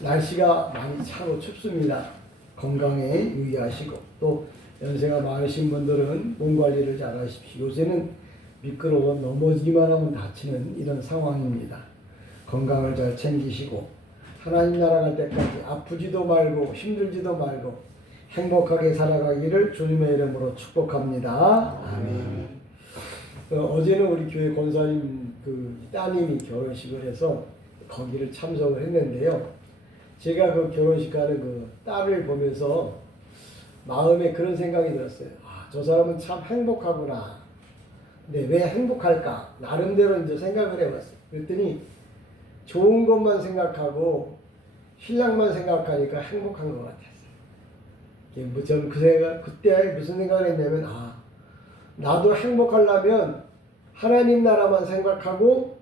날씨가 많이 차고 춥습니다. 건강에 유의하시고 또 연세가 많으신 분들은 몸 관리를 잘 하십시오. 요새는 미끄러워 넘어지기만 하면 다치는 이런 상황입니다. 건강을 잘 챙기시고 하나님 나라 갈 때까지 아프지도 말고 힘들지도 말고 행복하게 살아가기를 주님의 이름으로 축복합니다. 아멘. 어제는 우리 교회 권사님 따님이 결혼식을 해서 거기를 참석을 했는데요. 제가 그 결혼식 가는 그 딸을 보면서 마음에 그런 생각이 들었어요. 저 사람은 참 행복하구나. 근데 왜 행복할까? 나름대로 이제 생각을 해봤어요. 그랬더니 좋은 것만 생각하고 신랑만 생각하니까 행복한 것 같았어요. 저는 그때 무슨 생각을 했냐면, 나도 행복하려면 하나님 나라만 생각하고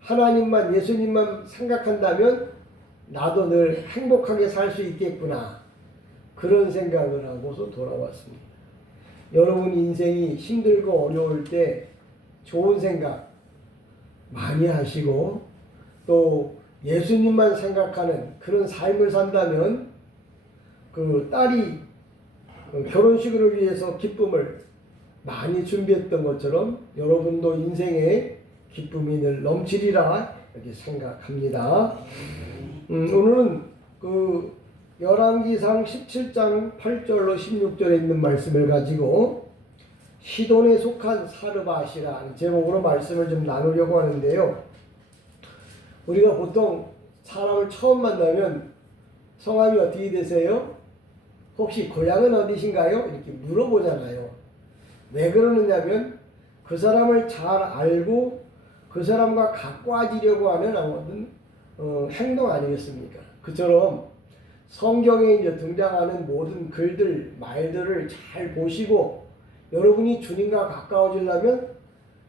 하나님만, 예수님만 생각한다면 나도 늘 행복하게 살 수 있겠구나. 그런 생각을 하고서 돌아왔습니다. 여러분 인생이 힘들고 어려울 때 좋은 생각 많이 하시고 또 예수님만 생각하는 그런 삶을 산다면 그 딸이 결혼식을 위해서 기쁨을 많이 준비했던 것처럼 여러분도 인생에 기쁨이 늘 넘치리라 이렇게 생각합니다. 오늘은 열왕기상 17장 8절로 16절에 있는 말씀을 가지고 시돈에 속한 사르밧이라는 제목으로 말씀을 좀 나누려고 하는데요. 우리가 보통 사람을 처음 만나면 성함이 어떻게 되세요? 혹시 고향은 어디신가요? 이렇게 물어보잖아요. 왜 그러느냐면 그 사람을 잘 알고 그 사람과 가까워지려고 하는 행동 아니겠습니까? 그처럼 성경에 이제 등장하는 모든 글들, 말들을 잘 보시고 여러분이 주님과 가까워지려면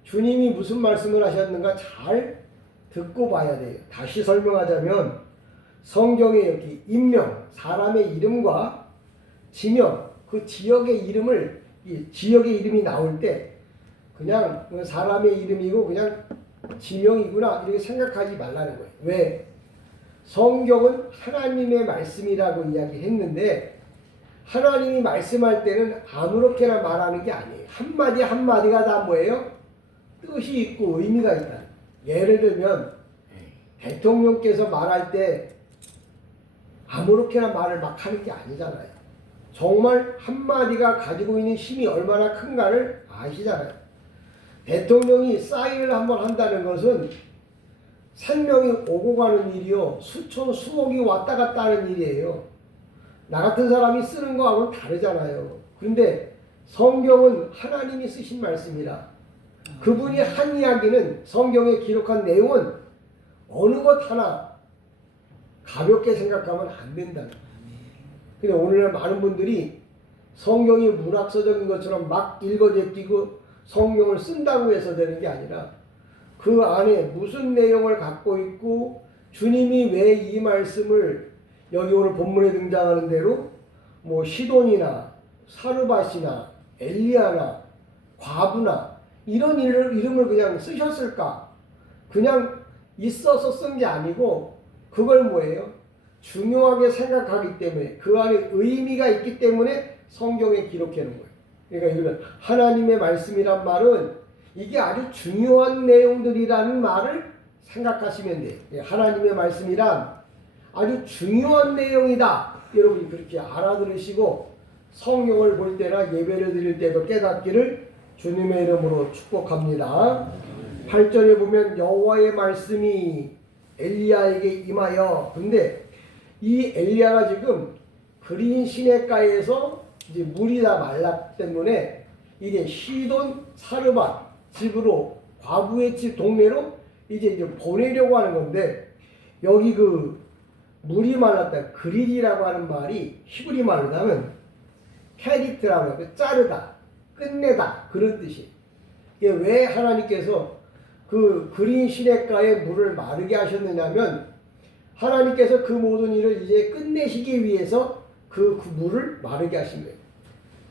주님이 무슨 말씀을 하셨는가 잘 듣고 봐야 돼요. 다시 설명하자면 성경에 여기 인명, 사람의 이름과 지명, 그 지역의 이름이 나올 때 그냥 사람의 이름이고 그냥 지명이구나 이렇게 생각하지 말라는 거예요. 왜? 성경은 하나님의 말씀이라고 이야기했는데 하나님이 말씀할 때는 아무렇게나 말하는 게 아니에요. 한마디 한마디가 다 뭐예요? 뜻이 있고 의미가 있다. 예를 들면 대통령께서 말할 때 아무렇게나 말을 막 하는 게 아니잖아요. 정말 한마디가 가지고 있는 힘이 얼마나 큰가를 아시잖아요. 대통령이 사인을 한번 한다는 것은 생명이 오고 가는 일이요. 수천 수억이 왔다 갔다 하는 일이에요. 나 같은 사람이 쓰는 거하고는 다르잖아요. 그런데 성경은 하나님이 쓰신 말씀이라 그분이 한 이야기는 성경에 기록한 내용은 어느 것 하나 가볍게 생각하면 안 된다는 거예요. 근데 오늘날 많은 분들이 성경이 문학서적인 것처럼 막 읽어 제끼고 성경을 쓴다고 해서 되는 게 아니라 그 안에 무슨 내용을 갖고 있고 주님이 왜 이 말씀을 여기 오늘 본문에 등장하는 대로 뭐 시돈이나 사르밧이나 엘리야나 과부나 이런 이름을 그냥 쓰셨을까? 그냥 있어서 쓴 게 아니고 그걸 뭐예요? 중요하게 생각하기 때문에 그 안에 의미가 있기 때문에 성경에 기록해 놓은 거예요. 그러니까 이거는 하나님의 말씀이란 말은 이게 아주 중요한 내용들이라는 말을 생각하시면 돼요. 하나님의 말씀이란 아주 중요한 내용이다. 여러분이 그렇게 알아들으시고 성경을 볼 때나 예배를 드릴 때도 깨닫기를 주님의 이름으로 축복합니다. 8절에 보면 여호와의 말씀이 엘리야에게 임하여 근데 이 엘리야가 지금 그린 시내가에서 이제 물이 다 말랐기 때문에 이제 시돈 사르밧 집으로 과부의 집 동네로 이제 보내려고 하는 건데 여기 물이 말랐다 그릴이라고 하는 말이 히브리 말로 하면 캐리트라고 하고 자르다 끝내다 그런 뜻이에요. 이게 왜 하나님께서 그 그린 시냇가에 물을 마르게 하셨느냐면 하나님께서 그 모든 일을 이제 끝내시기 위해서 그 물을 마르게 하신 거예요.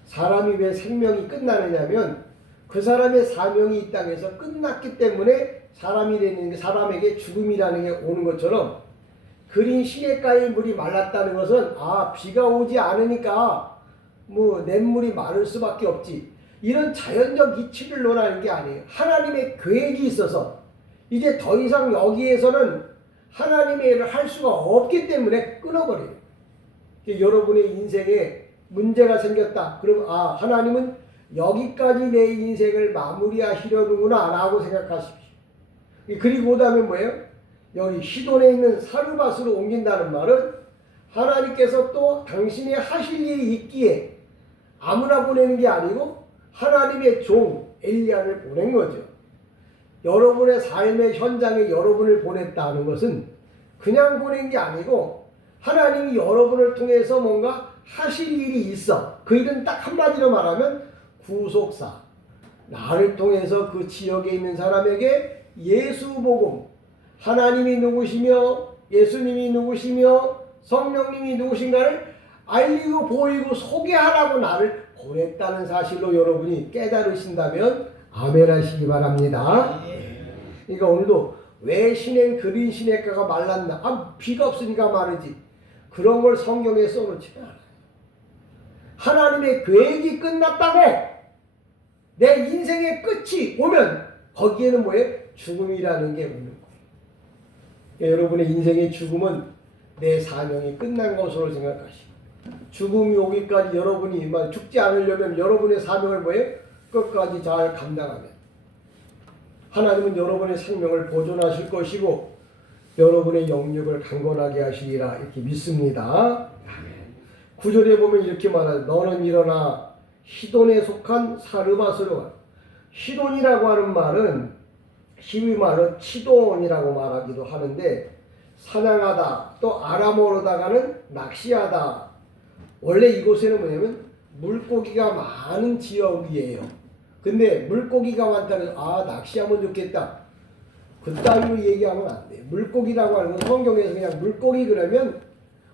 사람이 왜 생명이 끝나느냐면 그 사람의 사명이 이 땅에서 끝났기 때문에 사람에게 죽음이라는 게 오는 것처럼 그린 시냇가의 물이 말랐다는 것은 비가 오지 않으니까 뭐 냇물이 마를 수밖에 없지, 이런 자연적 이치를 논하는 게 아니에요. 하나님의 계획이 있어서 이제 더 이상 여기에서는 하나님의 일을 할 수가 없기 때문에 끊어버려요. 여러분의 인생에 문제가 생겼다. 그럼 하나님은 여기까지 내 인생을 마무리하시려는구나 라고 생각하십시오. 그리고 그 다음에 뭐예요? 여기 시돈에 있는 사르밧으로 옮긴다는 말은 하나님께서 또 당신이 하실 일이 있기에 아무나 보내는 게 아니고 하나님의 종 엘리야를 보낸 거죠. 여러분의 삶의 현장에 여러분을 보냈다는 것은 그냥 보낸 게 아니고 하나님이 여러분을 통해서 뭔가 하실 일이 있어. 그 일은 딱 한마디로 말하면 구속사. 나를 통해서 그 지역에 있는 사람에게 예수 복음, 하나님이 누구시며 예수님이 누구시며 성령님이 누구신가를 알리고 보이고 소개하라고 나를 보냈다는 사실로 여러분이 깨달으신다면 아멘 하시기 바랍니다. 그러니까 오늘도 왜 그린 시냇가가 말랐나? 비가 없으니까 마르지. 그런 걸 성경에 써놓지 않아요. 하나님의 계획이 끝났다고 내 인생의 끝이 오면 거기에는 뭐예요? 죽음이라는 게 오는 거예요. 여러분의 인생의 죽음은 내 사명이 끝난 것으로 생각하시고, 죽음이 오기까지 여러분이 죽지 않으려면 여러분의 사명을 뭐예요? 끝까지 잘 감당하면 하나님은 여러분의 생명을 보존하실 것이고 여러분의 영역을 강건하게 하시리라 이렇게 믿습니다. 9절에 보면 이렇게 말하죠. 너는 일어나 시돈에 속한 사르밧으로 가. 시돈이라고 하는 말은 히브리 말은 치돈이라고 말하기도 하는데 사냥하다, 또 아람어로다가는 낚시하다. 원래 이곳에는 뭐냐면 물고기가 많은 지역이에요. 근데 물고기가 많다는 낚시하면 좋겠다, 그따위로 얘기하면 안 돼요. 물고기라고 하는 건 성경에서 그냥 물고기 그러면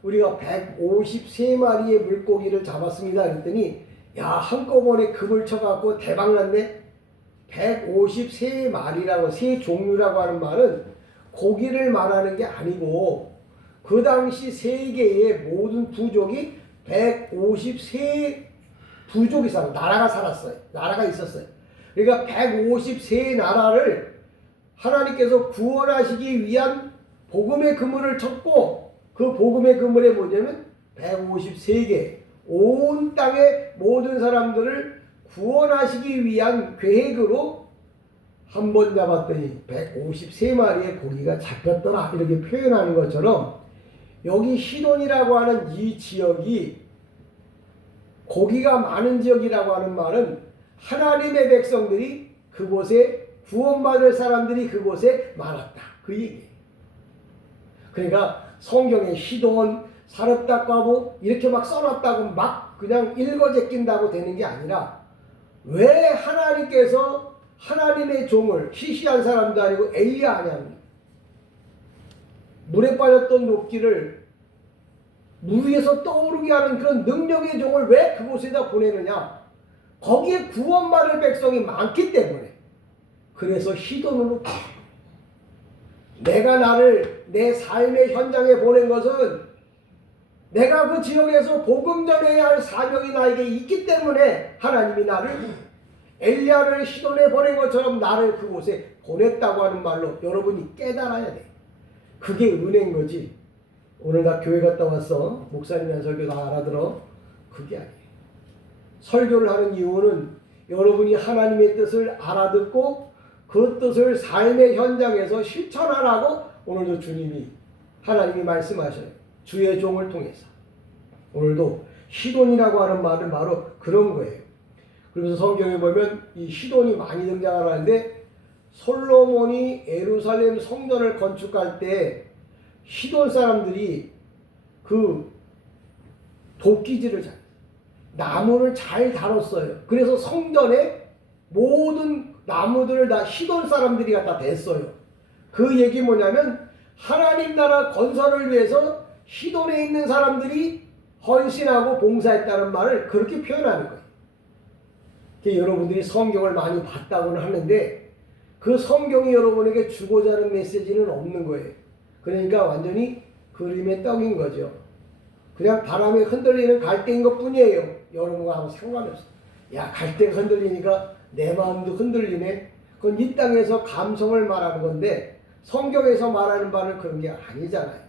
우리가 153마리의 물고기를 잡았습니다 그랬더니 한꺼번에 금을 쳐갖고 대박났네. 153마리라고 세 종류라고 하는 말은 고기를 말하는 게 아니고 그 당시 세계의 모든 부족이 153 부족 이상 나라가 살았어요. 나라가 있었어요. 그러니까 153나라를 하나님께서 구원하시기 위한 복음의 그물을 쳤고 그 복음의 그물에 뭐냐면 153개 온 땅의 모든 사람들을 구원하시기 위한 계획으로 한 번 잡았더니 153마리의 고기가 잡혔더라 이렇게 표현하는 것처럼 여기 시돈이라고 하는 이 지역이 고기가 많은 지역이라고 하는 말은 하나님의 백성들이 그곳에 구원받을 사람들이 그곳에 많았다 그 얘기예요. 그러니까 성경에 시돈, 사렙다과부 이렇게 막 써놨다고 막 그냥 읽어제낀다고 되는 게 아니라 왜 하나님께서 하나님의 종을 시시한 사람도 아니고 엘리야 아니야, 물에 빠졌던 녹기를 물 위에서 떠오르게 하는 그런 능력의 종을 왜 그곳에다 보내느냐? 거기에 구원받을 백성이 많기 때문에. 그래서 시돈으로 내가 나를 내 삶의 현장에 보낸 것은 내가 그 지역에서 복음 전해야 할 사명이 나에게 있기 때문에 하나님이 나를 엘리야를 시돈에 보낸 것처럼 나를 그곳에 보냈다고 하는 말로 여러분이 깨달아야 돼. 그게 은혜인 거지. 오늘 나 교회 갔다 왔어. 목사님이랑 설교 다 알아들어. 그게 아니에요. 설교를 하는 이유는 여러분이 하나님의 뜻을 알아듣고 그 뜻을 삶의 현장에서 실천하라고 오늘도 주님이 하나님이 말씀하셔요. 주의 종을 통해서. 오늘도 시돈이라고 하는 말은 바로 그런 거예요. 그래서 성경에 보면 이 시돈이 많이 등장하는데 솔로몬이 예루살렘 성전을 건축할 때 시돈 사람들이 그 도끼질을 나무를 잘 다뤘어요. 그래서 성전에 모든 나무들을 다 시돈 사람들이 갖다 댔어요. 그 얘기 뭐냐면 하나님 나라 건설을 위해서 시돈에 있는 사람들이 헌신하고 봉사했다는 말을 그렇게 표현하는 거예요. 여러분들이 성경을 많이 봤다고는 하는데 그 성경이 여러분에게 주고자 하는 메시지는 없는 거예요. 그러니까 완전히 그 그림의 떡인 거죠. 그냥 바람에 흔들리는 갈대인 것 뿐이에요. 여러분과 아무 상관없어요. 야, 갈대가 흔들리니까 내 마음도 흔들리네. 그건 이 땅에서 감성을 말하는 건데 성경에서 말하는 바는 그런 게 아니잖아요.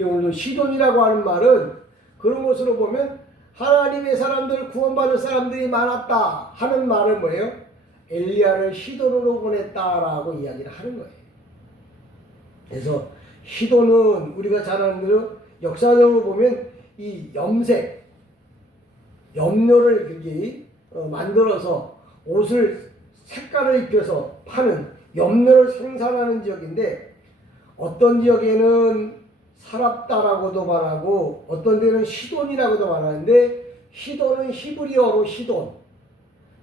오늘도 시돈이라고 하는 말은 그런 것으로 보면 하나님의 사람들, 구원받을 사람들이 많았다 하는 말은 뭐예요? 엘리야를 시돈으로 보냈다라고 이야기를 하는 거예요. 그래서 시돈은 우리가 잘 아는 대로 역사적으로 보면 이 염색, 염료를 그렇게 만들어서 옷을 색깔을 입혀서 파는 염료를 생산하는 지역인데 어떤 지역에는 사랍다라고도 말하고 어떤 데는 시돈이라고도 말하는데 시돈은 히브리어로 시돈,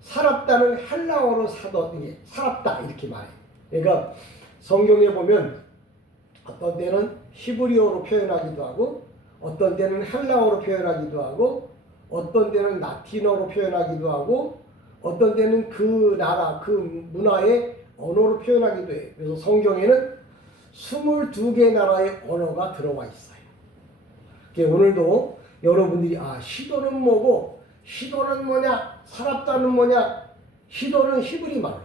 사랍다는 헬라어로 사랍다 이렇게 말해요. 그러니까 성경에 보면 어떤 때는 히브리어로 표현하기도 하고 어떤 때는 헬라어로 표현하기도 하고 어떤 때는 라틴어로 표현하기도 하고 어떤 때는 그 나라 그 문화의 언어로 표현하기도 해요. 그래서 성경에는 22개 나라의 언어가 들어와 있어요. 오늘도 여러분들이 시돈은 뭐고 시돈은 뭐냐 사랍다는 뭐냐 시돈은 히브리 말로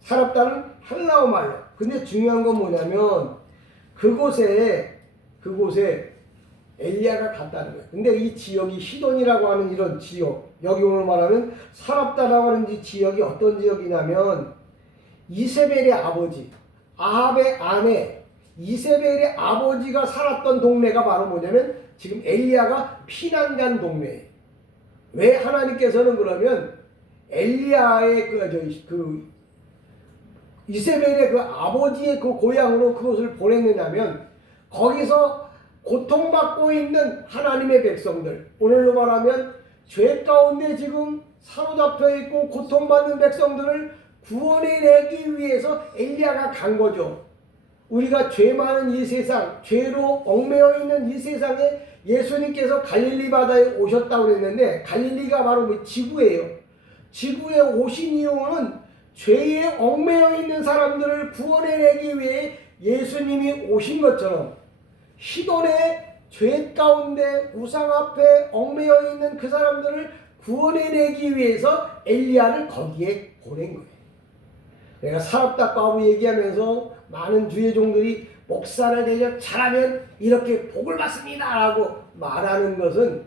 사랍다는 헬라어 말로 근데 중요한 건 뭐냐면 그곳에 엘리야가 갔다는 거예요. 근데 이 지역이 시돈이라고 하는 이런 지역 여기 오늘 말하는 사랍다라고 하는 이 지역이 어떤 지역이냐면 이세벨의 아버지 아합의 아내 이세벨의 아버지가 살았던 동네가 바로 뭐냐면 지금 엘리야가 피난 간 동네예요. 왜 하나님께서는 그러면 엘리야의 이세벨의 그 아버지의 그 고향으로 그것을 보냈느냐면 거기서 고통받고 있는 하나님의 백성들 오늘로 말하면 죄 가운데 지금 사로잡혀 있고 고통받는 백성들을 구원해내기 위해서 엘리야가 간 거죠. 우리가 죄 많은 이 세상, 죄로 얽매여 있는 이 세상에 예수님께서 갈릴리 바다에 오셨다고 그랬는데 갈릴리가 바로 지구예요. 지구에 오신 이유는 죄에 얽매여 있는 사람들을 구원해내기 위해 예수님이 오신 것처럼 시돈의 죄 가운데 우상 앞에 얽매여 있는 그 사람들을 구원해내기 위해서 엘리야를 거기에 보낸 거예요. 내가 사랍다 과부 얘기하면서 많은 주의 종들이 목사를 되려 잘하면 이렇게 복을 받습니다 라고 말하는 것은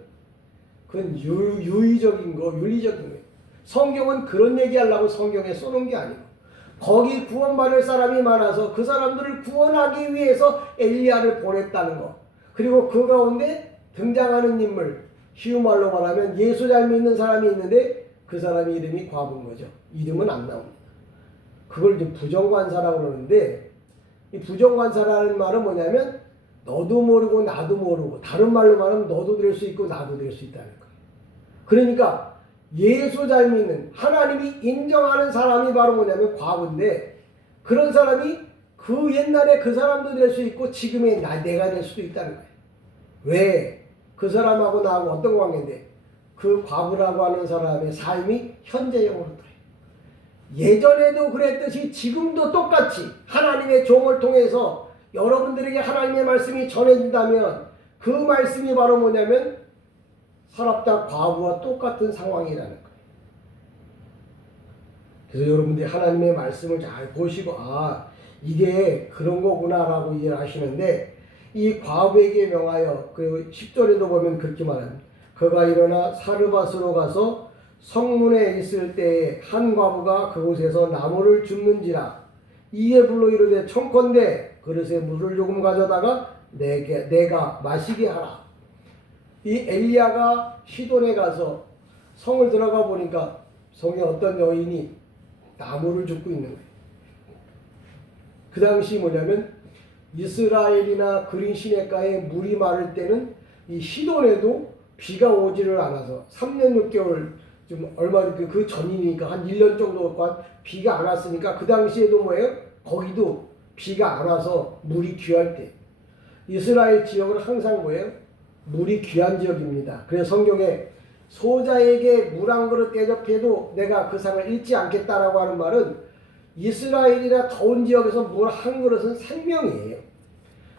그건 유의적인 거, 윤리적인 거예요. 성경은 그런 얘기하려고 성경에 써놓은 게 아니고 거기 구원받을 사람이 많아서 그 사람들을 구원하기 위해서 엘리야를 보냈다는 거. 그리고 그 가운데 등장하는 인물, 쉬운 말로 말하면 예수 잘 믿는 사람이 있는데 그 사람의 이름이 과부인 거죠. 이름은 안 나옵니다. 그걸 이제 부정관사라고 그러는데 이 부정관사라는 말은 뭐냐면 너도 모르고 나도 모르고 다른 말로 말하면 너도 될 수 있고 나도 될 수 있다는 거예요. 그러니까 예수 잘 믿는 하나님이 인정하는 사람이 바로 뭐냐면 과부인데 그런 사람이 그 옛날에 그 사람도 될 수 있고 지금의 내가 될 수도 있다는 거예요. 왜? 그 사람하고 나하고 어떤 관계인데 그 과부라고 하는 사람의 삶이 현재형으로 들어요. 예전에도 그랬듯이 지금도 똑같이 하나님의 종을 통해서 여러분들에게 하나님의 말씀이 전해진다면 그 말씀이 바로 뭐냐면 사랍다 과부와 똑같은 상황이라는 거예요. 그래서 여러분들이 하나님의 말씀을 잘 보시고 이게 그런 거구나라고 이해를 하시는데 이 과부에게 명하여 그 10절에도 보면 그렇게 말합니다. 그가 일어나 사르밧으로 가서 성문에 있을 때에 한 과부가 그곳에서 나무를 줍는지라 이에 불러 이르되 청컨대 그릇에 물을 조금 가져다가 내가 마시게 하라. 이 엘리야가 시돈에 가서 성을 들어가 보니까 성에 어떤 여인이 나무를 줍고 있는 거예요. 그 당시 뭐냐면 이스라엘이나 그린 시내가에 물이 마를 때는 이 시돈에도 비가 오지를 않아서 3년 6개월 좀 얼마 그 전이니까 한 1년 정도 비가 안 왔으니까 그 당시에도 뭐예요? 거기도 비가 안 와서 물이 귀할 때 이스라엘 지역은 항상 뭐예요? 물이 귀한 지역입니다. 그래서 성경에 소자에게 물 한 그릇 대접해도 내가 그 상을 잃지 않겠다라고 하는 말은 이스라엘이나 더운 지역에서 물 한 그릇은 생명이에요.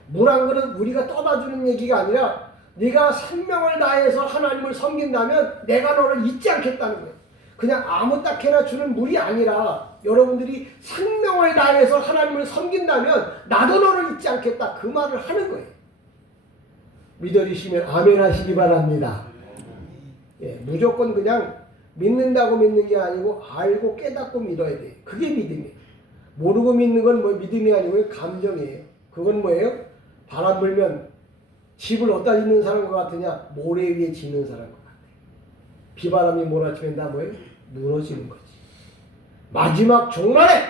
물 한 그릇 우리가 떠다 주는 얘기가 아니라 네가 생명을 다해서 하나님을 섬긴다면 내가 너를 잊지 않겠다는 거예요. 그냥 아무 딱해나 주는 물이 아니라 여러분들이 생명을 다해서 하나님을 섬긴다면 나도 너를 잊지 않겠다. 그 말을 하는 거예요. 믿어주시면 아멘 하시기 바랍니다. 예, 무조건 그냥 믿는다고 믿는 게 아니고 알고 깨닫고 믿어야 돼요. 그게 믿음이에요. 모르고 믿는 건 뭐 믿음이 아니고 감정이에요. 그건 뭐예요? 바람 불면 집을 어디다 짓는 사람과 같으냐? 모래 위에 짓는 사람과 같아요. 비바람이 몰아치면 다 뭐예요? 무너지는 거지. 마지막 종말에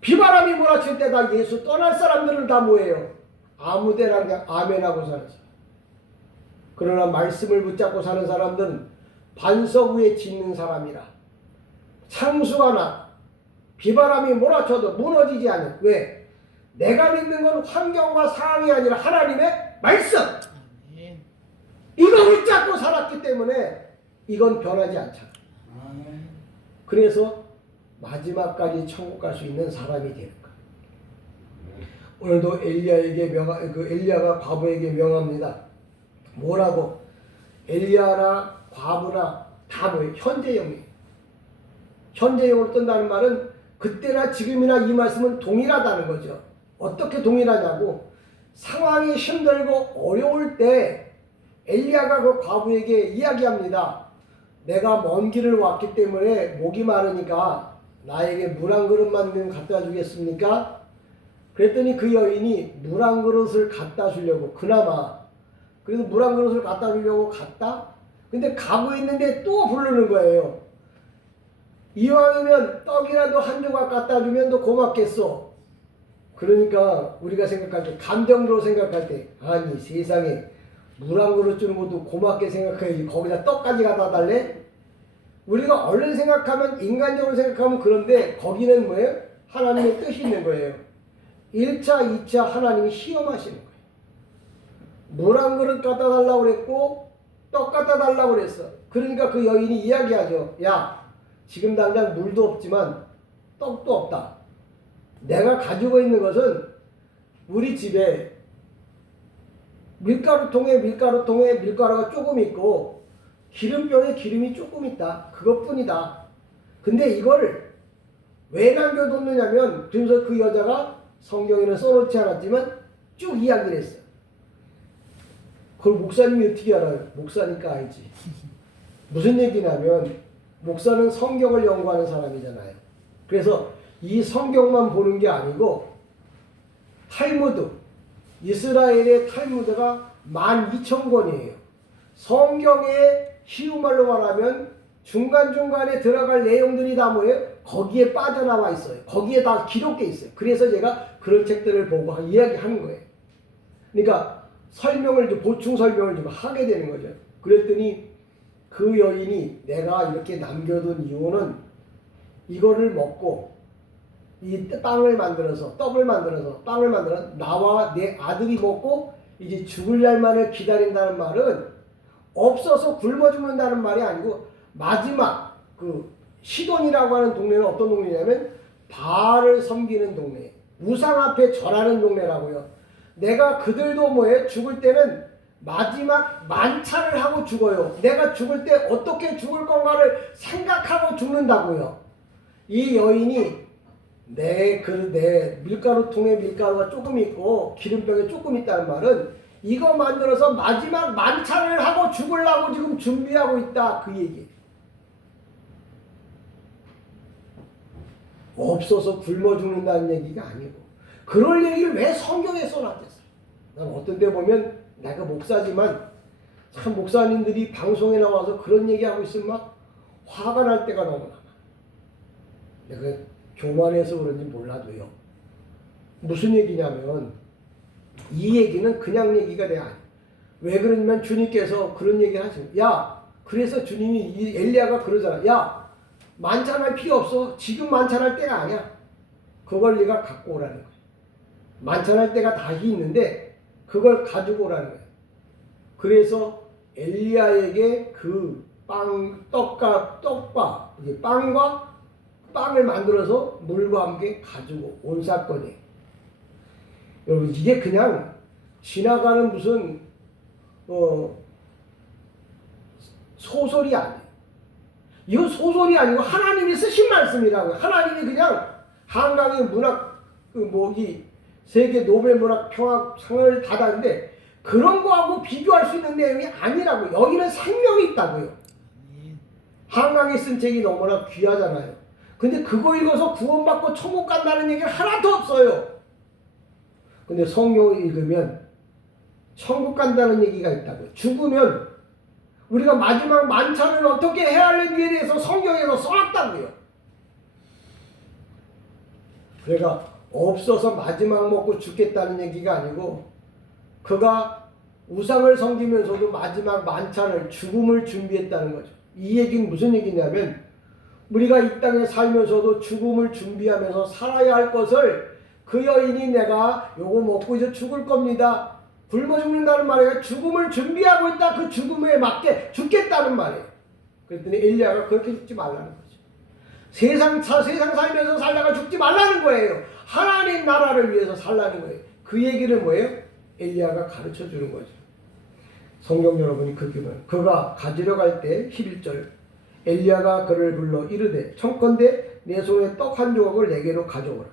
비바람이 몰아칠 때 다 예수 떠날 사람들은 다 뭐예요? 아무데나 그냥 아멘하고 사는 사람. 그러나 말씀을 붙잡고 사는 사람들은 반석 위에 짓는 사람이라 창수가 나 비바람이 몰아쳐도 무너지지 않는. 왜? 내가 믿는 건 환경과 상황이 아니라 하나님의 말씀. 이거 붙잡고 살았기 때문에 이건 변하지 않잖아. 그래서 마지막까지 천국 갈 수 있는 사람이 되는 거야. 오늘도 엘리야가 과부에게 명합니다. 뭐라고? 엘리야나 과부나 다 뭐예요? 현재형이에요. 현재형으로 뜬다는 말은 그때나 지금이나 이 말씀은 동일하다는 거죠. 어떻게 동일하냐고, 상황이 힘들고 어려울 때 엘리야가 그 과부에게 이야기합니다. 내가 먼 길을 왔기 때문에 목이 마르니까 나에게 물 한 그릇만 좀 갖다 주겠습니까? 그랬더니 그 여인이 물 한 그릇을 갖다 주려고 그나마 그래서 물 한 그릇을 갖다 주려고 갔다? 근데 가고 있는데 또 부르는 거예요. 이왕이면 떡이라도 한 조각 갖다 주면 더 고맙겠어. 그러니까 우리가 생각할 때, 감정으로 생각할 때, 아니 세상에 물 한 그릇 주는 것도 고맙게 생각해야지 거기다 떡까지 갖다 달래? 우리가 얼른 생각하면, 인간적으로 생각하면 그런데 거기는 뭐예요? 하나님의 뜻이 있는 거예요. 1차, 2차 하나님이 시험하시는 거예요. 물 한 그릇 갖다 달라고 그랬고 떡 갖다 달라고 그랬어. 그러니까 그 여인이 이야기하죠. 야, 지금 당장 물도 없지만 떡도 없다. 내가 가지고 있는 것은 우리 집에 밀가루통에 밀가루가 조금 있고 기름병에 기름이 조금 있다. 그것뿐이다. 근데 이걸 왜 남겨뒀느냐면, 그래서 그 여자가 성경에는 써놓지 않았지만 쭉 이야기를 했어요. 그걸 목사님이 어떻게 알아요? 목사니까 알지. 무슨 얘기냐면 목사는 성경을 연구하는 사람이잖아요. 그래서 이 성경만 보는 게 아니고 탈무드, 이스라엘의 탈무드가 12,000권이에요. 성경의 쉬운 말로 말하면 중간중간에 들어갈 내용들이 다 뭐예요? 거기에 빠져나와 있어요. 거기에 다 기록돼 있어요. 그래서 제가 그런 책들을 보고 이야기하는 거예요. 그러니까 설명을 좀, 보충 설명을 좀 하게 되는 거죠. 그랬더니 그 여인이 내가 이렇게 남겨둔 이유는 이거를 먹고 이 떡을 만들어서 나와 내 아들이 먹고 이제 죽을 날만을 기다린다는 말은 없어서 굶어 죽는다는 말이 아니고, 마지막 그 시돈이라고 하는 동네는 어떤 동네냐면 바알을 섬기는 동네, 우상 앞에 절하는 동네라고요. 내가 그들도 뭐예요? 죽을 때는 마지막 만찬을 하고 죽어요. 내가 죽을 때 어떻게 죽을 건가를 생각하고 죽는다고요. 이 여인이 내 밀가루통에 밀가루가 조금 있고 기름병에 조금 있다는 말은 이거 만들어서 마지막 만찬을 하고 죽으려고 지금 준비하고 있다, 그 얘기예요. 없어서 굶어 죽는다는 얘기가 아니고, 그럴 얘기를 왜 성경에 써놨겠어요? 난 어떤 때 보면 내가 목사지만 참 목사님들이 방송에 나와서 그런 얘기하고 있으면 막 화가 날 때가 너무 많아. 내가 교만해서 그런지 몰라도요. 무슨 얘기냐면 이 얘기는 그냥 얘기가 돼. 왜 그러냐면 주님께서 그런 얘기를 하시는, 야, 그래서 주님이 이 엘리야가 그러잖아. 야, 만찬할 필요 없어. 지금 만찬할 때가 아니야. 그걸 네가 갖고 오라는 거야. 만찬할 때가 다시 있는데 그걸 가지고 오라는 거야. 그래서 엘리야에게 그 떡과 빵을 만들어서 물과 함께 가지고 온 사건이에요. 여러분 이게 그냥 지나가는 무슨 소설이 아니에요. 이건 소설이 아니고 하나님이 쓰신 말씀이라고요. 하나님이 그냥 한강의 문학 세계 노벨 문학 평화상을 받았는데 그런 거하고 비교할 수 있는 내용이 아니라고요. 여기는 생명이 있다고요. 한강이 쓴 책이 너무나 귀하잖아요. 근데 그거 읽어서 구원받고 천국 간다는 얘기는 하나도 없어요. 근데 성경을 읽으면 천국 간다는 얘기가 있다고요. 죽으면 우리가 마지막 만찬을 어떻게 해야 하는지에 대해서 성경에서 써놨다고요. 그러니까 없어서 마지막 먹고 죽겠다는 얘기가 아니고 그가 우상을 섬기면서도 마지막 만찬을 죽음을 준비했다는 거죠. 이 얘기는 무슨 얘기냐면 우리가 이 땅에 살면서도 죽음을 준비하면서 살아야 할 것을 그 여인이 내가 요거 먹고 이제 죽을 겁니다. 굶어 죽는다는 말이에요. 죽음을 준비하고 있다. 그 죽음에 맞게 죽겠다는 말이에요. 그랬더니 엘리야가 그렇게 죽지 말라는 거죠. 세상 살면서 살다가 죽지 말라는 거예요. 하나님 나라를 위해서 살라는 거예요. 그 얘기를 뭐예요? 엘리야가 가르쳐 주는 거죠. 성경 여러분이 그렇게 보면 그가 가지러 갈 때 11절 엘리야가 그를 불러 이르되 청컨대 내 손에 떡 한 조각을 내게로 가져오라.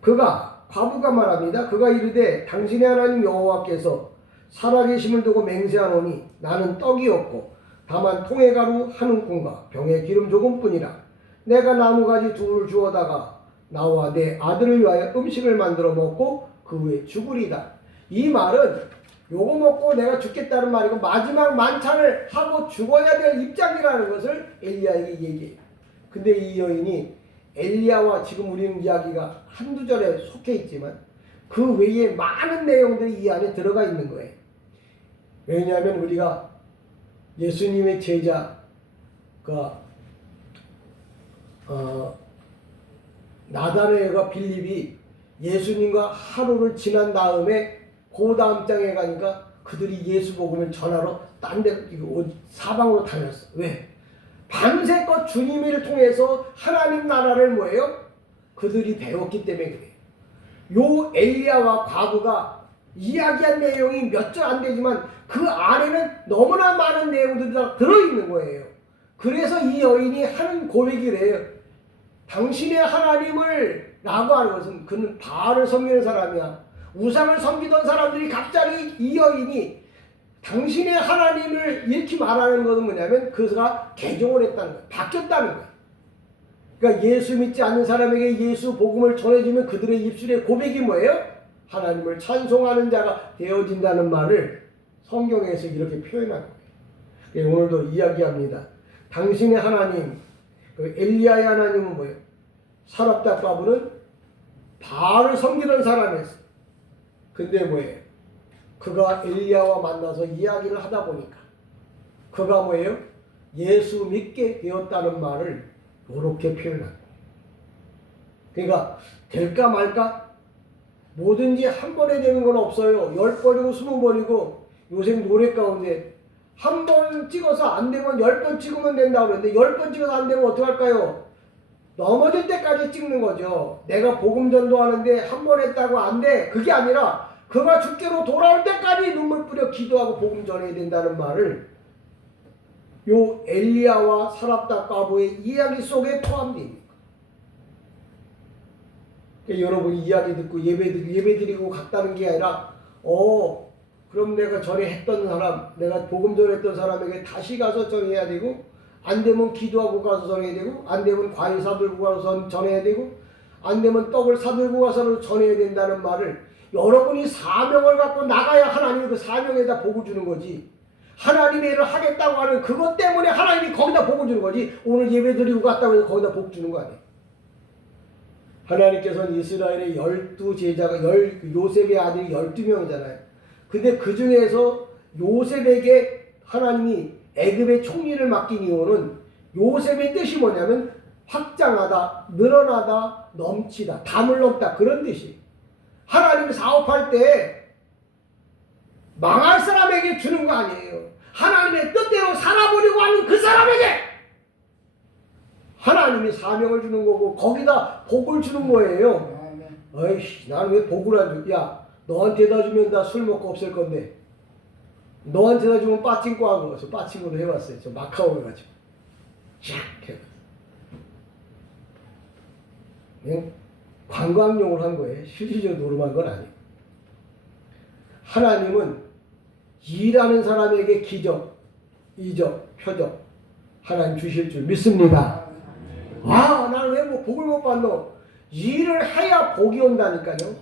그가 과부가 말합니다. 그가 이르되 당신의 하나님 여호와께서 살아계심을 두고 맹세하노니 나는 떡이 없고 다만 통에 가루 한 움큼과 병에 기름 조금뿐이라. 내가 나무가지 둘을 주워다가 나와 내 아들을 위하여 음식을 만들어 먹고 그 후에 죽으리다. 이 말은 요거 먹고 내가 죽겠다는 말이고 마지막 만찬을 하고 죽어야 될 입장이라는 것을 엘리야에게 얘기해요. 근데 이 여인이 엘리야와 지금 우리는 이야기가 한두 절에 속해 있지만 그 외에 많은 내용들이 이 안에 들어가 있는 거예요. 왜냐하면 우리가 예수님의 제자 나다나엘과 빌립이 예수님과 하루를 지난 다음에 그 다음 장에 가니까 그들이 예수 복음을 전하러 딴 데 사방으로 다녔어. 왜? 밤새껏 주님을 통해서 하나님 나라를 뭐예요? 그들이 배웠기 때문에 그래요. 요 엘리야와 과부가 이야기한 내용이 몇 절 안 되지만 그 안에는 너무나 많은 내용들이 다 들어있는 거예요. 그래서 이 여인이 하는 고백이래요. 당신의 하나님을 라고 하는 것은 그는 바알을 섬기는 사람이야. 우상을 섬기던 사람들이 갑자기 이 여인이 당신의 하나님을 이렇게 말하는 것은 뭐냐면 그가 개종을 했다는 거예요. 바뀌었다는 거예요. 그러니까 예수 믿지 않는 사람에게 예수 복음을 전해주면 그들의 입술의 고백이 뭐예요? 하나님을 찬송하는 자가 되어진다는 말을 성경에서 이렇게 표현한 거예요. 오늘도 이야기합니다. 당신의 하나님, 엘리야의 하나님은 뭐예요? 사랍다 과부는 바알을 섬기던 사람이었어요. 근데 뭐예요? 그가 엘리야와 만나서 이야기를 하다 보니까 그가 뭐예요? 예수 믿게 되었다는 말을 이렇게 표현한 거예요. 그러니까 될까 말까? 뭐든지 한 번에 되는 건 없어요. 10번이고 20번이고 요새 노래 가운데 한 번 찍어서 안 되면 10번 찍으면 된다고 그러는데 10번 찍어서 안 되면 어떡할까요? 넘어질 때까지 찍는 거죠. 내가 복음 전도하는데 한 번 했다고 안 돼. 그게 아니라 그가 주께로 돌아올 때까지 눈물 뿌려 기도하고 복음 전해야 된다는 말을 요 엘리야와 사랍다 과부의 이야기 속에 포함됩니다. 그러니까 여러분이 이야기 듣고 예배 드리고 갔다는 게 아니라 그럼 내가 전에 했던 사람, 내가 복음 전했던 사람에게 다시 가서 전해야 되고 안 되면 기도하고 가서 전해야 되고 안 되면 과일 사들고 가서 전해야 되고 안 되면 떡을 사들고 가서 전해야 된다는 말을 여러분이 사명을 갖고 나가야 하나님이 그 사명에다 복을 주는 거지. 하나님의 일을 하겠다고 하는 그것 때문에 하나님이 거기다 복을 주는 거지. 오늘 예배 드리고 갔다고 해서 거기다 복 주는 거 아니에요. 하나님께서는 이스라엘의 12제자가 요셉의 아들이 12명이잖아요. 근데 그 중에서 요셉에게 하나님이 애굽의 총리를 맡긴 이유는 요셉의 뜻이 뭐냐면 확장하다, 늘어나다, 넘치다, 담을 넘다 그런 뜻이에요. 하나님이 사업할 때 망할 사람에게 주는 거 아니에요. 하나님의 뜻대로 살아보려고 하는 그 사람에게 하나님이 사명을 주는 거고 거기다 복을 주는 거예요. 어이씨 나는 왜 복을 안 줘? 야 너한테다 주면 다 술 먹고 없을 건데 너한테다 주면 빠찡코 하고 저 빠찡코도 해봤어요. 저 마카오 해가지고 샥 해가지고 그냥 관광용으로 한 거예요. 실질적으로 노름한 건 아니에요. 하나님은 일하는 사람에게 기적, 이적, 표적 하나님 주실 줄 믿습니다. 아, 나는 왜 뭐 복을 못 받노? 일을 해야 복이 온다니까요.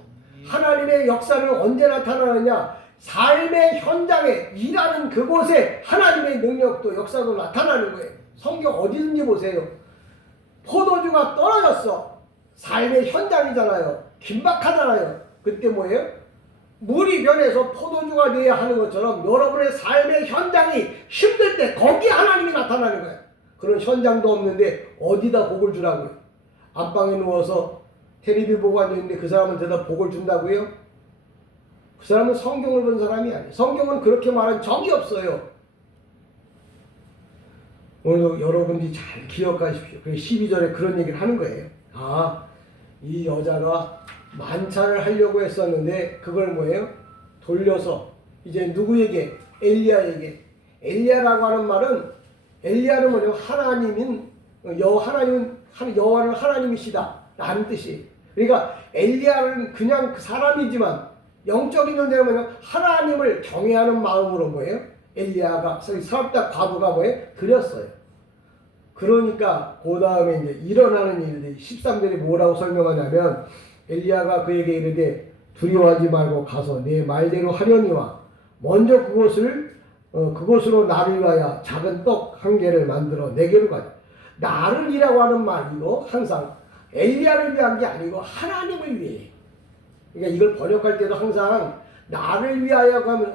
하나님의 역사는 언제 나타나느냐? 삶의 현장에 일하는 그곳에 하나님의 능력도 역사도 나타나는 거예요. 성경 어디든지 보세요. 포도주가 떨어졌어. 삶의 현장이잖아요. 긴박하잖아요. 그때 뭐예요? 물이 변해서 포도주가 되어야 하는 것처럼 여러분의 삶의 현장이 힘들 때 거기 하나님이 나타나는 거예요. 그런 현장도 없는데 어디다 복을 주라고요? 안방에 누워서 텔레비 보고 앉아있는데 그 사람한테다 복을 준다고요? 그 사람은 성경을 본 사람이 아니에요. 성경은 그렇게 말한 적이 없어요. 오늘 여러분들이 잘 기억하십시오. 12절에 그런 얘기를 하는 거예요. 아, 이 여자가 만찬을 하려고 했었는데 그걸 뭐예요? 돌려서 이제 누구에게? 엘리야에게. 엘리야라고 하는 말은 엘리야는 뭐냐면 하나님은 여호와는 하나님이시다 라는 뜻이에요. 그러니까 엘리야는 그냥 그 사람이지만 영적인 존재는 뭐냐면 하나님을 경외하는 마음으로 뭐예요? 엘리야가 사업자 과부가 뭐예요? 드렸어요. 그러니까 그 다음에 이제 일어나는 일들이 13절에 뭐라고 설명하냐면 엘리야가 그에게 이르되 두려워하지 말고 가서 내 말대로 하려니와 먼저 그곳으로 나를 위하여 작은 떡 한 개를 만들어 내게로 가자. 나를이라고 하는 말이고 항상 엘리야를 위한 게 아니고 하나님을 위해. 그러니까 이걸 번역할 때도 항상 나를 위하여 하면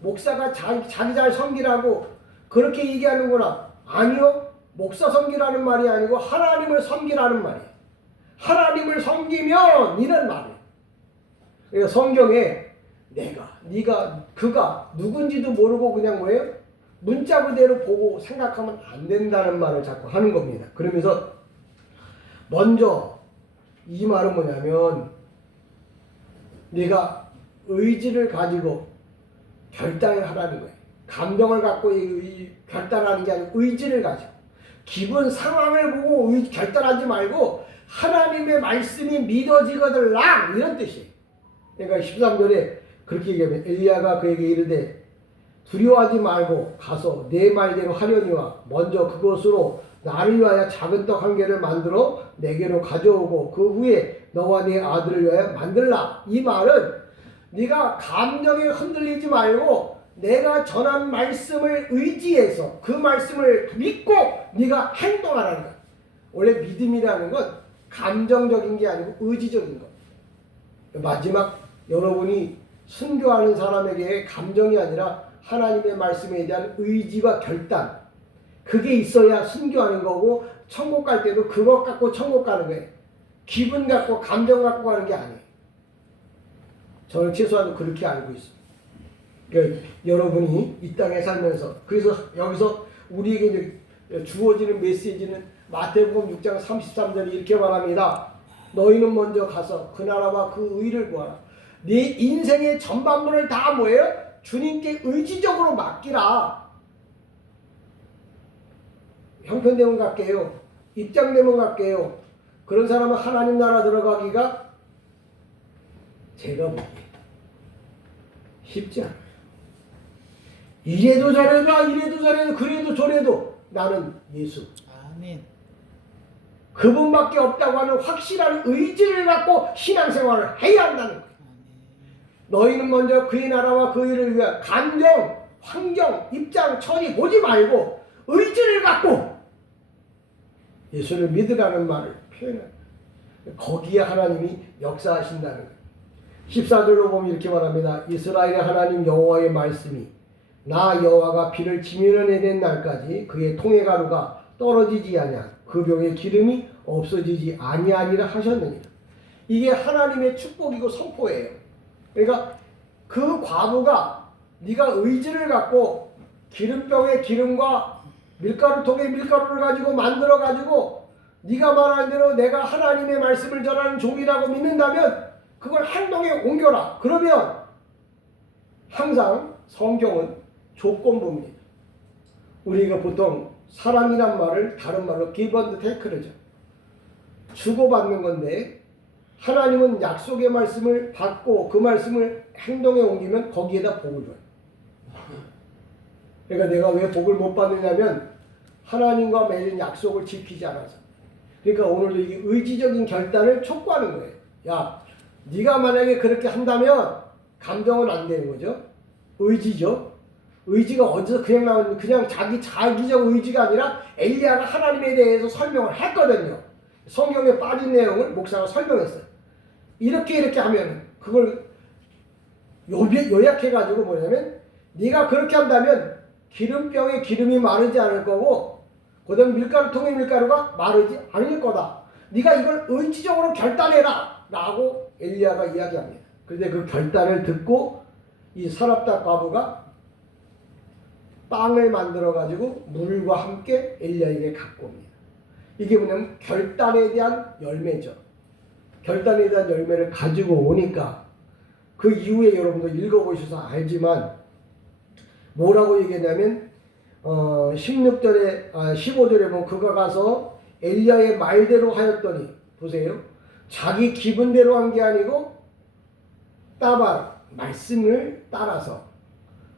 목사가 자기 잘 섬기라고 그렇게 얘기하는구나. 아니요. 목사 섬기라는 말이 아니고 하나님을 섬기라는 말이에요. 하나님을 섬기면 이런 말이에요. 그러니까 성경에 내가, 네가, 그가 누군지도 모르고 그냥 뭐예요? 문자 그대로 보고 생각하면 안 된다는 말을 자꾸 하는 겁니다. 그러면서 먼저 이 말은 뭐냐면 네가 의지를 가지고 결단을 하라는 거예요. 감정을 갖고 결단하는 게 아니고 의지를 가지고 기분 상황을 보고 결단하지 말고 하나님의 말씀이 믿어지거들라 이런 뜻이에요. 그러니까 13절에 그렇게 얘기하면 엘리야가 그에게 이르되 두려워하지 말고 가서 내 말대로 하려니와 먼저 그것으로 나를 위하여 작은 떡 한 개를 만들어 내게로 가져오고 그 후에 너와 네 아들을 위하여 만들라. 이 말은 네가 감정에 흔들리지 말고 내가 전한 말씀을 의지해서 그 말씀을 믿고 네가 행동하라는 거야. 원래 믿음이라는 건 감정적인 게 아니고 의지적인 거. 마지막 여러분이 순교하는 사람에게 감정이 아니라 하나님의 말씀에 대한 의지와 결단, 그게 있어야 순교하는 거고 천국 갈 때도 그것 갖고 천국 가는 거예요. 기분 갖고 감정 갖고 가는 게 아니에요. 저는 최소한 그렇게 알고 있습니다. 그러니까 여러분이 이 땅에 살면서 그래서 여기서 우리에게 주어지는 메시지는 마태복음 6장 33절이 이렇게 말합니다. 너희는 먼저 가서 그 나라와 그 의를 구하라. 네 인생의 전반부를 다 뭐예요? 주님께 의지적으로 맡기라. 형편되면 갈게요. 입장되면 갈게요. 그런 사람은 하나님 나라 들어가기가 제가 보기에 쉽지 않아요. 이래도 저래도 그래도 저래도 나는 예수. 아멘. 그분밖에 없다고 하는 확실한 의지를 갖고 신앙생활을 해야 한다는 거예요. 너희는 먼저 그의 나라와 그 일을 위한 감정, 환경, 입장, 처지 보지 말고 의지를 갖고 예수를 믿으라는 말을 표현합니다. 거기에 하나님이 역사하신다는 거예요. 14절로 보면 이렇게 말합니다. 이스라엘의 하나님 여호와의 말씀이 나 여호와가 비를 지면에 날까지 그의 통의 가루가 떨어지지 아니하 그 병에 기름이 없어지지 아니하리라 하셨느니라. 이게 하나님의 축복이고 선포예요. 그러니까 그 과부가 네가 의지를 갖고 기름병에 기름과 밀가루통에 밀가루를 가지고 만들어 가지고 네가 말하는 대로 내가 하나님의 말씀을 전하는 종이라고 믿는다면 그걸 행동에 옮겨라. 그러면 항상 성경은 조건부입니다. 우리가 보통 사랑이란 말을 다른 말로 give and take죠. 주고받는 건데 하나님은 약속의 말씀을 받고 그 말씀을 행동에 옮기면 거기에다 복을 줘요. 그러니까 내가 왜 복을 못 받느냐면 하나님과 맺은 약속을 지키지 않아서. 그러니까 오늘도 이 의지적인 결단을 촉구하는 거예요. 야, 네가 만약에 그렇게 한다면 감정은 안 되는 거죠. 의지죠. 의지가 어디서 그냥 나오는 그냥 자기적 의지가 아니라 엘리야가 하나님에 대해서 설명을 했거든요. 성경에 빠진 내용을 목사가 설명했어요. 이렇게 하면 그걸 요약해가지고 뭐냐면 네가 그렇게 한다면 기름병에 기름이 마르지 않을 거고 그다음에 밀가루통에 밀가루가 마르지 않을 거다. 네가 이걸 의지적으로 결단해라 라고 엘리야가 이야기합니다. 그런데 그 결단을 듣고 이 사랍다 과부가 빵을 만들어 가지고 물과 함께 엘리야에게 갖고 옵니다. 이게 뭐냐면 결단에 대한 열매죠. 결단에 대한 열매를 가지고 오니까 그 이후에 여러분도 읽어보셔서 알지만 뭐라고 얘기했냐면 15절에 보면 그가 가서 엘리야의 말대로 하였더니 보세요. 자기 기분대로 한 게 아니고 말씀을 따라서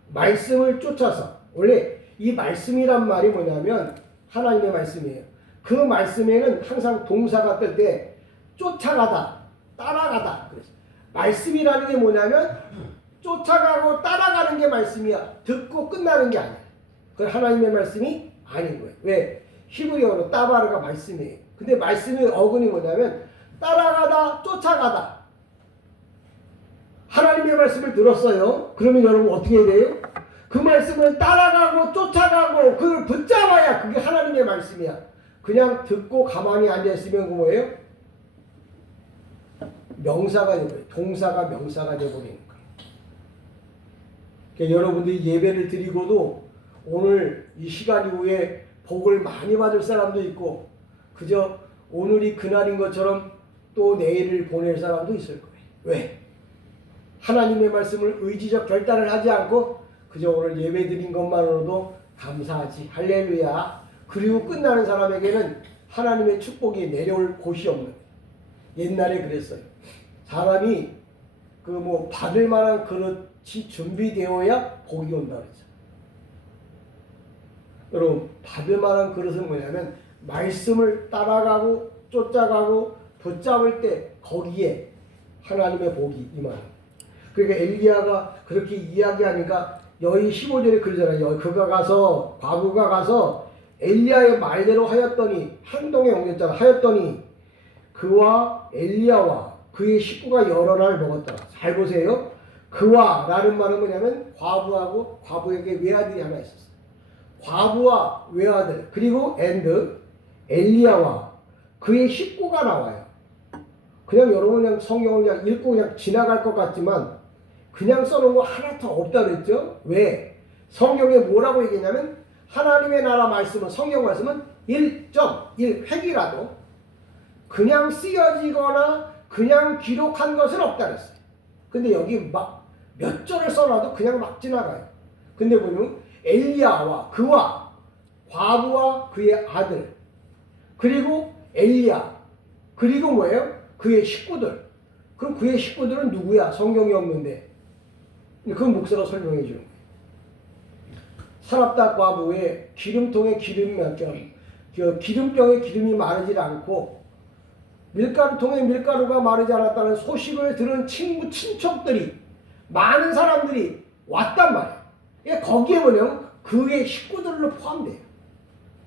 말씀을 쫓아서 원래 이 말씀이란 말이 뭐냐면 하나님의 말씀이에요. 그 말씀에는 항상 동사가 뜰 때 쫓아가다, 따라가다. 그래서 말씀이라는 게 뭐냐면 쫓아가고 따라가는 게 말씀이야. 듣고 끝나는 게 아니야. 그건 하나님의 말씀이 아닌 거예요. 왜? 히브리어로 따바르가 말씀이에요. 근데 말씀의 어근이 뭐냐면 따라가다, 쫓아가다. 하나님의 말씀을 들었어요. 그러면 여러분 어떻게 해야 돼요? 그 말씀을 따라가고 쫓아가고 그걸 붙잡아야 그게 하나님의 말씀이야. 그냥 듣고 가만히 앉아있으면 그 뭐예요? 명사가 되버려요. 동사가 명사가 되버리는 거예요. 그러니까 여러분들이 예배를 드리고도 오늘 이 시간 이후에 복을 많이 받을 사람도 있고 그저 오늘이 그날인 것처럼 또 내일을 보낼 사람도 있을 거예요. 왜? 하나님의 말씀을 의지적 결단을 하지 않고 그저 오늘 예배 드린 것만으로도 감사하지 할렐루야. 그리고 끝나는 사람에게는 하나님의 축복이 내려올 곳이 없는 거예요. 옛날에 그랬어요. 사람이 받을 만한 그릇이 준비되어야 복이 온다 그랬죠. 여러분 받을 만한 그릇은 뭐냐면 말씀을 따라가고 쫓아가고 붙잡을 때 거기에 하나님의 복이 임하는 거예요. 그러니까 엘리야가 그렇게 이야기하니까 여기 15절에 그러잖아요. 과부가 가서 엘리야의 말대로 하였더니 행동에 옮겼잖아. 하였더니 그와 엘리야와 그의 식구가 여러 날 먹었더라. 잘 보세요. 그와 라는 말은 뭐냐면 과부하고 과부에게 외아들이 하나 있었어요. 과부와 외아들 그리고 엘리야와 그의 식구가 나와요. 그냥 여러분 그냥 성경을 그냥 읽고 그냥 지나갈 것 같지만 그냥 써놓은 거 하나 더 없다 그랬죠? 왜? 성경에 뭐라고 얘기했냐면 하나님의 나라 말씀은 성경 말씀은 1.1획이라도 그냥 쓰여지거나 그냥 기록한 것은 없다 그랬어요. 근데 여기 막 몇 절을 써놔도 그냥 막 지나가요. 근데 보면 엘리야와 그와 과부와 그의 아들 그리고 엘리야 그리고 뭐예요? 그의 식구들. 그럼 그의 식구들은 누구야? 성경이 없는데. 그건 목사가 설명해 주는 거예요. 사랍다 과부의 기름통에 기름병에 기름이 마르지 않고 밀가루통에 밀가루가 마르지 않았다는 소식을 들은 친척들이 많은 사람들이 왔단 말이에요. 거기에 뭐냐면 그의 식구들로 포함돼요.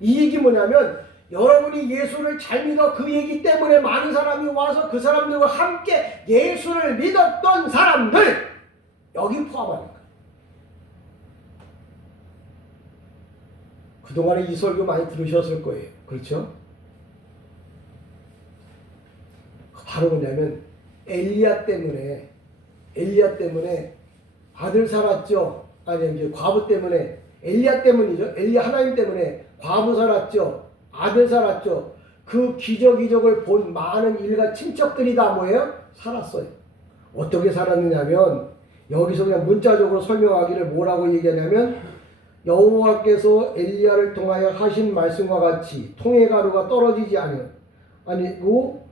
이 얘기 뭐냐면 여러분이 예수를 잘 믿어 그 얘기 때문에 많은 사람이 와서 그 사람들과 함께 예수를 믿었던 사람들 여기 포함하는 거예요. 그동안에 이 설교 많이 들으셨을 거예요. 그렇죠? 바로 뭐냐면 엘리야 때문에 아들 살았죠. 아니 이제 과부 때문에 엘리야 때문이죠. 엘리야 하나님 때문에 과부 살았죠. 아들 살았죠. 그 기적을 본 많은 일가 친척들이 다 뭐예요? 살았어요. 어떻게 살았느냐면 여기서 그냥 문자적으로 설명하기를 뭐라고 얘기하냐면 여호와께서 엘리야를 통하여 하신 말씀과 같이 통의 가루가 떨어지지 아니하고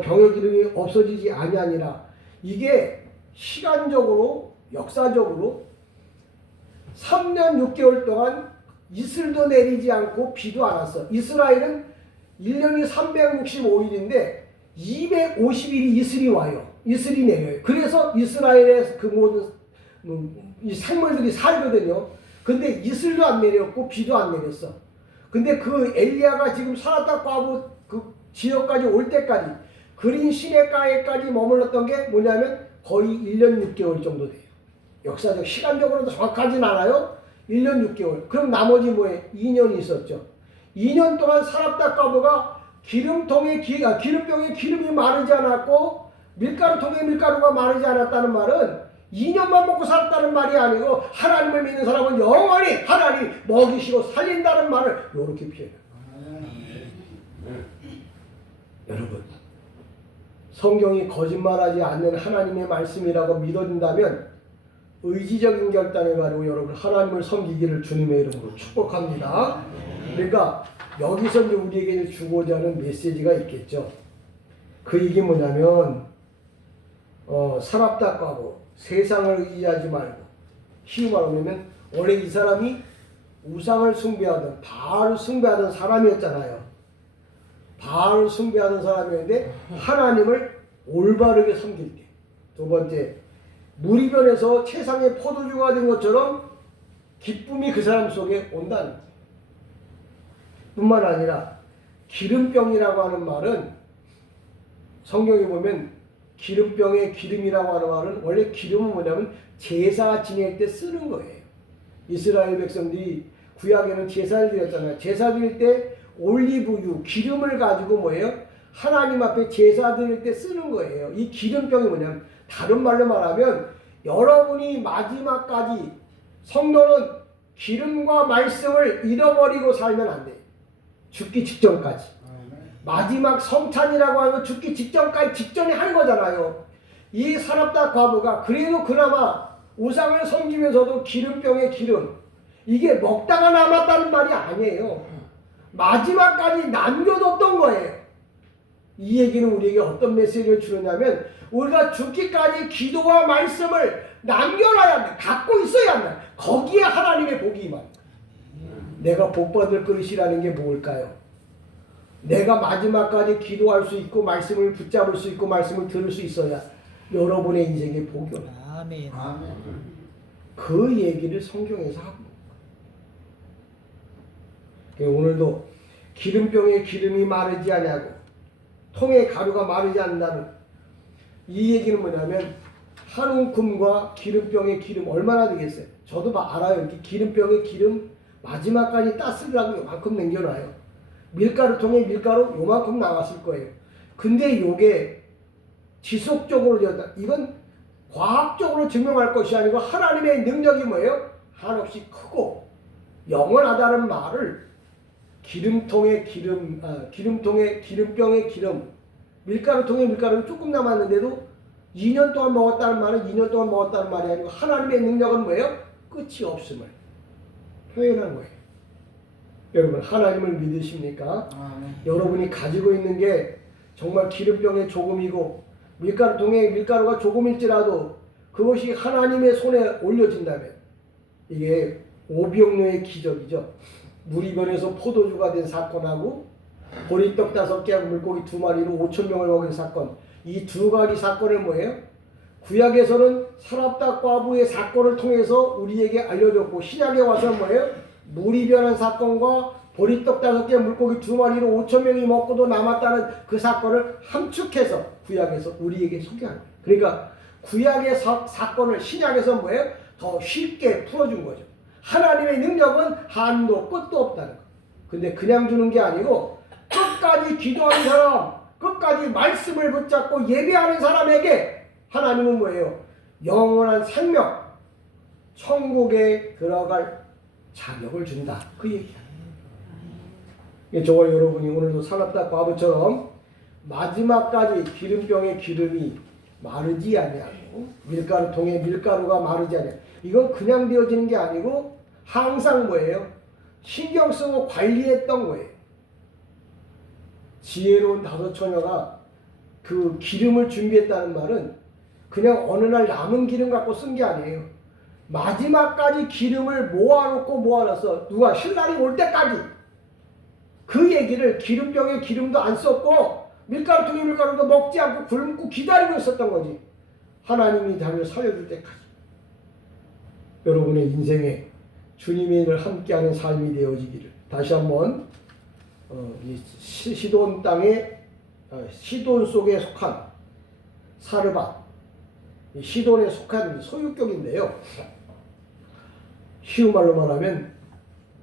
병의 기름이 없어지지 아니하니라. 이게 시간적으로 역사적으로 3년 6개월 동안 이슬도 내리지 않고 비도 안 왔어. 이스라엘은 1년이 365일인데 250일이 이슬이 와요. 이슬이 내려요. 그래서 이스라엘의 그 모든 이 생물들이 살거든요. 근데 이슬도 안 내렸고 비도 안 내렸어. 근데 그 엘리야가 지금 사라딱 과부 그 지역까지 올 때까지 그린 시내가에까지 머물렀던 게 뭐냐면 거의 1년 6개월 정도 돼요. 역사적 시간적으로도 정확하진 않아요. 1년 6개월. 그럼 나머지 뭐예요? 2년이 있었죠. 2년 동안 사랍다 과부가 기름병에 기름이 마르지 않았고 밀가루통에 밀가루가 마르지 않았다는 말은 2년만 먹고 살았다는 말이 아니고 하나님을 믿는 사람은 영원히 하나님이 먹이시고 살린다는 말을 이렇게 표현해요. 여러분, 성경이 거짓말하지 않는 하나님의 말씀이라고 믿어진다면 의지적인 결단을 가지고 여러분 하나님을 섬기기를 주님의 이름으로 축복합니다. 그러니까 여기서 이제 우리에게 주고자 하는 메시지가 있겠죠. 그 얘기 뭐냐면 사랍다 과부 세상을 의지하지 말고 쉬운 말로 하면 원래 이 사람이 우상을 숭배하던 바알을 숭배하던 사람이었잖아요. 바알을 숭배하던 사람이었는데 하나님을 올바르게 섬길 때. 두 번째, 무리변에서 최상의 포도주가 된 것처럼 기쁨이 그 사람 속에 온다는 거예요. 뿐만 아니라 기름병이라고 하는 말은 성경에 보면 기름병의 기름이라고 하는 말은 원래 기름은 뭐냐면 제사 지낼 때 쓰는 거예요. 이스라엘 백성들이 구약에는 제사를 드렸잖아요. 제사 드릴 때 올리브유, 기름을 가지고 뭐예요? 하나님 앞에 제사 드릴 때 쓰는 거예요. 이 기름병이 뭐냐면 다른 말로 말하면 여러분이 마지막까지 성도는 기름과 말씀을 잃어버리고 살면 안 돼요. 죽기 직전까지. 마지막 성찬이라고 하면 죽기 직전에 하는 거잖아요. 이 사랍다 과부가 그래도 그나마 우상을 섬기면서도 기름병의 기름, 이게 먹다가 남았다는 말이 아니에요. 마지막까지 남겨뒀던 거예요. 이 얘기는 우리에게 어떤 메시지를 주느냐면 우리가 죽기까지 기도와 말씀을 남겨놔야 한다. 갖고 있어야 한다. 거기에 하나님의 복이 임한다. 내가 복받을 그릇이라는 게 뭘까요? 내가 마지막까지 기도할 수 있고 말씀을 붙잡을 수 있고 말씀을 들을 수 있어야 여러분의 인생의 복이 온다. 아멘. 그 얘기를 성경에서 하고 오늘도 기름병에 기름이 마르지 않냐고 통에 가루가 마르지 않는다는 이 얘기는 뭐냐면 한 움큼과 기름병의 기름 얼마나 되겠어요? 저도 알아요. 이렇게 기름병의 기름 마지막까지 따스려고 요만큼 남겨놔요. 밀가루통에 밀가루 요만큼 나왔을 거예요. 근데 요게 지속적으로 되었다. 이건 과학적으로 증명할 것이 아니고 하나님의 능력이 뭐예요? 한없이 크고 영원하다는 말을 기름통에 기름통에 기름병에 기름, 밀가루통에 밀가루 조금 남았는데도 2년 동안 먹었다는 말은 2년 동안 먹었다는 말이 아니고 하나님의 능력은 뭐예요? 끝이 없음을 표현한 거예요. 여러분 하나님을 믿으십니까? 여러분이 가지고 있는 게 정말 기름병에 조금이고 밀가루통에 밀가루가 조금일지라도 그것이 하나님의 손에 올려진다면 이게 오병노의 기적이죠. 무리변에서 포도주가 된 사건하고 보리떡 5개하고 물고기 2마리로 5,000명을 먹인 사건, 이 두 가지 사건을 뭐예요? 구약에서는 사랍다 과부의 사건을 통해서 우리에게 알려줬고 신약에 와서 뭐예요? 무리변한 사건과 보리떡 5개 물고기 2마리로 5,000명이 먹고도 남았다는 그 사건을 함축해서 구약에서 우리에게 소개하는 거예요. 그러니까 구약의 사건을 신약에서 뭐예요? 더 쉽게 풀어준 거죠. 하나님의 능력은 한도 끝도 없다는 거. 근데 그냥 주는 게 아니고 끝까지 기도하는 사람, 끝까지 말씀을 붙잡고 예배하는 사람에게 하나님은 뭐예요? 영원한 생명, 천국에 들어갈 자격을 준다. 그 얘기야. 저와 여러분이 오늘도 사납다 과부처럼 마지막까지 기름병의 기름이 마르지 아니하고 밀가루통에 밀가루가 마르지 아니하고 이건 그냥 되어지는 게 아니고 항상 뭐예요? 신경 쓰고 관리했던 거예요. 지혜로운 다섯 처녀가 그 기름을 준비했다는 말은 그냥 어느 날 남은 기름 갖고 쓴 게 아니에요. 마지막까지 기름을 모아놨어. 누가 신랑이 올 때까지. 그 얘기를 기름병에 기름도 안 썼고 밀가루통에 밀가루도 먹지 않고 굶고 기다리고 있었던 거지. 하나님이 자기를 살려줄 때까지. 여러분의 인생에 주님의 일을 함께하는 삶이 되어지기를 다시 한번 시돈 땅에 시돈 속에 속한 사르밧 시돈에 속한 소유격인데요. 쉬운 말로 말하면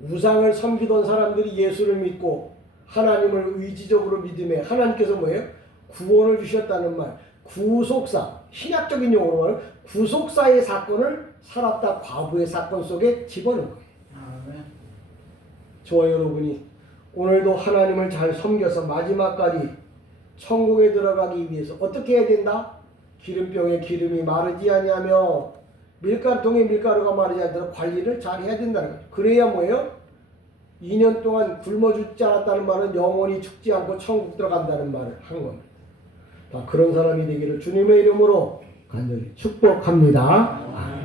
우상을 섬기던 사람들이 예수를 믿고 하나님을 의지적으로 믿음에 하나님께서 뭐예요? 구원을 주셨다는 말, 구속사, 신약적인 용어로 말하면 구속사의 사건을 사랍다 과부의 사건 속에 집어넣은 거예요. 저와 여러분이 오늘도 하나님을 잘 섬겨서 마지막까지 천국에 들어가기 위해서 어떻게 해야 된다? 기름병에 기름이 마르지 아니하며 밀가루통에 밀가루가 마르지 않도록 관리를 잘 해야 된다는 거예요. 그래야 뭐예요? 2년 동안 굶어 죽지 않았다는 말은 영원히 죽지 않고 천국 들어간다는 말을 한 겁니다. 다 그런 사람이 되기를 주님의 이름으로 간절히 축복합니다.